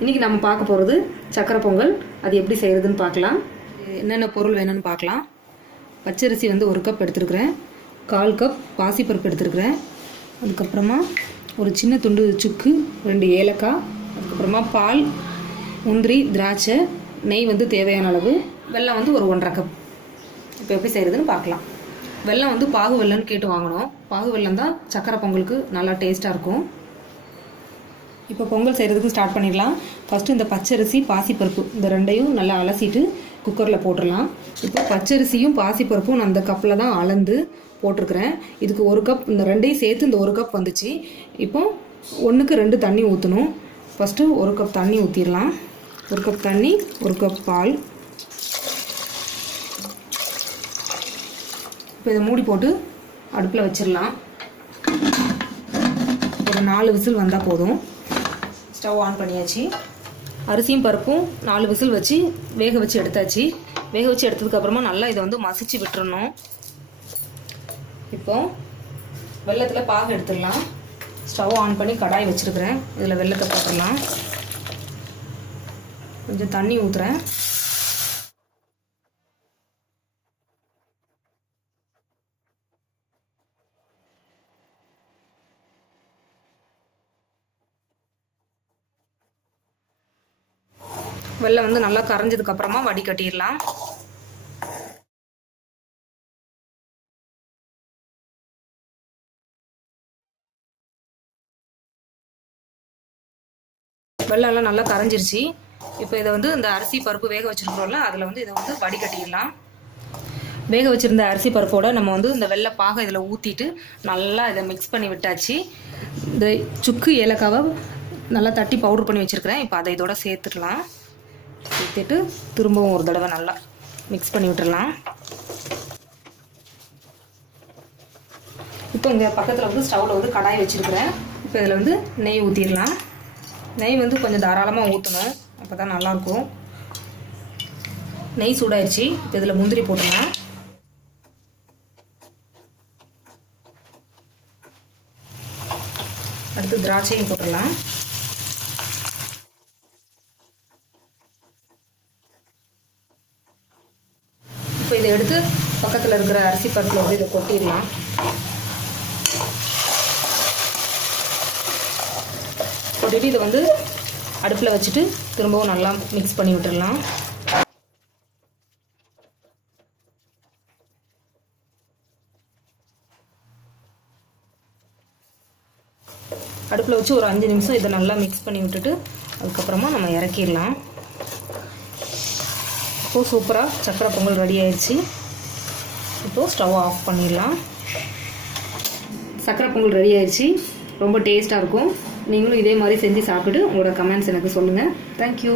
இன்றைக்கி நம்ம பார்க்க போகிறது சக்கரை பொங்கல். அது எப்படி செய்கிறதுன்னு பார்க்கலாம். என்னென்ன பொருள் வேணும்னு பார்க்கலாம். பச்சரிசி வந்து 1 கப் எடுத்துருக்கிறேன். 1/4 கப் பாசிப்பருப்பு எடுத்துருக்கிறேன். அதுக்கப்புறமா ஒரு சின்ன துண்டு சுக்கு, 2 ஏலக்காய், அதுக்கப்புறமா பால், முந்திரி, திராட்சை, நெய் வந்து தேவையான அளவு, வெல்லம் வந்து ஒரு 1.5 கப். இப்போ எப்படி செய்கிறதுன்னு பார்க்கலாம். வெல்லம் வந்து பாகு வெல்லம்னு கேட்டு வாங்கணும். பாகு வெல்லம் தான் சக்கரை பொங்கலுக்கு நல்லா டேஸ்ட்டாக இருக்கும். இப்போ பொங்கல் செய்கிறதுக்கு ஸ்டார்ட் பண்ணிடலாம். ஃபஸ்ட்டு இந்த பச்சரிசி, பாசிப்பருப்பு இந்த ரெண்டையும் நல்லா அலசிட்டு குக்கரில் போட்டுடலாம். இப்போ பச்சரிசியும் பாசிப்பருப்பும் நான் இந்த கப்பில் தான் அளந்து போட்டிருக்கிறேன். இதுக்கு 1 கப், இந்த ரெண்டையும் சேர்த்து இந்த 1 கப் வந்துச்சு. இப்போ 1க்கு 2 தண்ணி ஊற்றணும். ஃபஸ்ட்டு 1 கப் தண்ணி ஊற்றிடலாம். 1 கப் தண்ணி, 1 கப் பால். இப்போ இதை மூடி போட்டு அடுப்பில் வச்சிடலாம். ஒரு 4 விசில் வந்தால் போதும். ஸ்டவ் ஆன் பண்ணியாச்சு. அரிசியும் பருப்பும் 4 விசில் வச்சு வேக வச்சு எடுத்தாச்சு. வேக வச்சு எடுத்ததுக்கப்புறமா நல்லா இதை வந்து மசிச்சு விட்டுறணும். இப்போ வெல்லத்தில் பாகு எடுத்துடலாம். ஸ்டவ் ஆன் பண்ணி கடாய் வச்சுருக்கிறேன். இதில் வெல்லத்தை போட்டுடலாம். கொஞ்சம் தண்ணி ஊற்றுறேன். வெல்லம் வந்து நல்லா கரைஞ்சதுக்கப்புறமா வடிகட்டிடலாம். வெல்லம் எல்லாம் நல்லா கரைஞ்சிருச்சு. இப்போ இதை வந்து இந்த அரிசி பருப்பு வேக வச்சுருக்கிறோம்ல, அதில் வந்து இதை வந்து வடிகட்டிடலாம். வேக வச்சுருந்த அரிசி பருப்போடு நம்ம வந்து இந்த வெள்ளை பாகை இதில் ஊற்றிட்டு நல்லா இதை மிக்ஸ் பண்ணி விட்டாச்சு. இந்த சுக்கு ஏலக்காவை நல்லா தட்டி பவுடர் பண்ணி வச்சுருக்கிறேன். இப்போ அதை இதோட சேர்த்துடலாம். சேர்த்துட்டு திரும்பவும் ஒரு தடவை நல்லா மிக்ஸ் பண்ணி விட்டுடலாம். இப்போ இங்கே பக்கத்தில் வந்து ஸ்டவ்வில் வந்து கடாய் வச்சுருக்கிறேன். இப்போ இதில் வந்து நெய் ஊற்றிடலாம். நெய் வந்து கொஞ்சம் தாராளமாக ஊற்றணும், அப்போ தான் நல்லாயிருக்கும். நெய் சூடாயிடுச்சு. இப்போ இதில் முந்திரி போட்டுடலாம். அடுத்து திராட்சையும் போட்டுடலாம். இப்போ இதை எடுத்து பக்கத்தில் இருக்கிற அரிசி பருப்பில் வந்து இதை கொட்டிடலாம். கொட்டிட்டு இதை வந்து அடுப்பில் வச்சுட்டு திரும்பவும் நல்லா மிக்ஸ் பண்ணி விட்டுடலாம். அடுப்பில் வச்சு ஒரு 5 நிமிஷம் இதை நல்லா மிக்ஸ் பண்ணி விட்டுட்டு அதுக்கப்புறமா நம்ம இறக்கிடலாம். இப்போது சூப்பராக சக்கரை பொங்கல் ரெடி ஆயிடுச்சு. இப்போது ஸ்டவ் ஆஃப் பண்ணிடலாம். சக்கரை பொங்கல் ரெடி ஆயிடுச்சு. ரொம்ப டேஸ்ட்டாக இருக்கும். நீங்களும் இதே மாதிரி செஞ்சு சாப்பிட்டுட்டு உங்களோட கமெண்ட்ஸ் எனக்கு சொல்லுங்கள். தேங்க்யூ.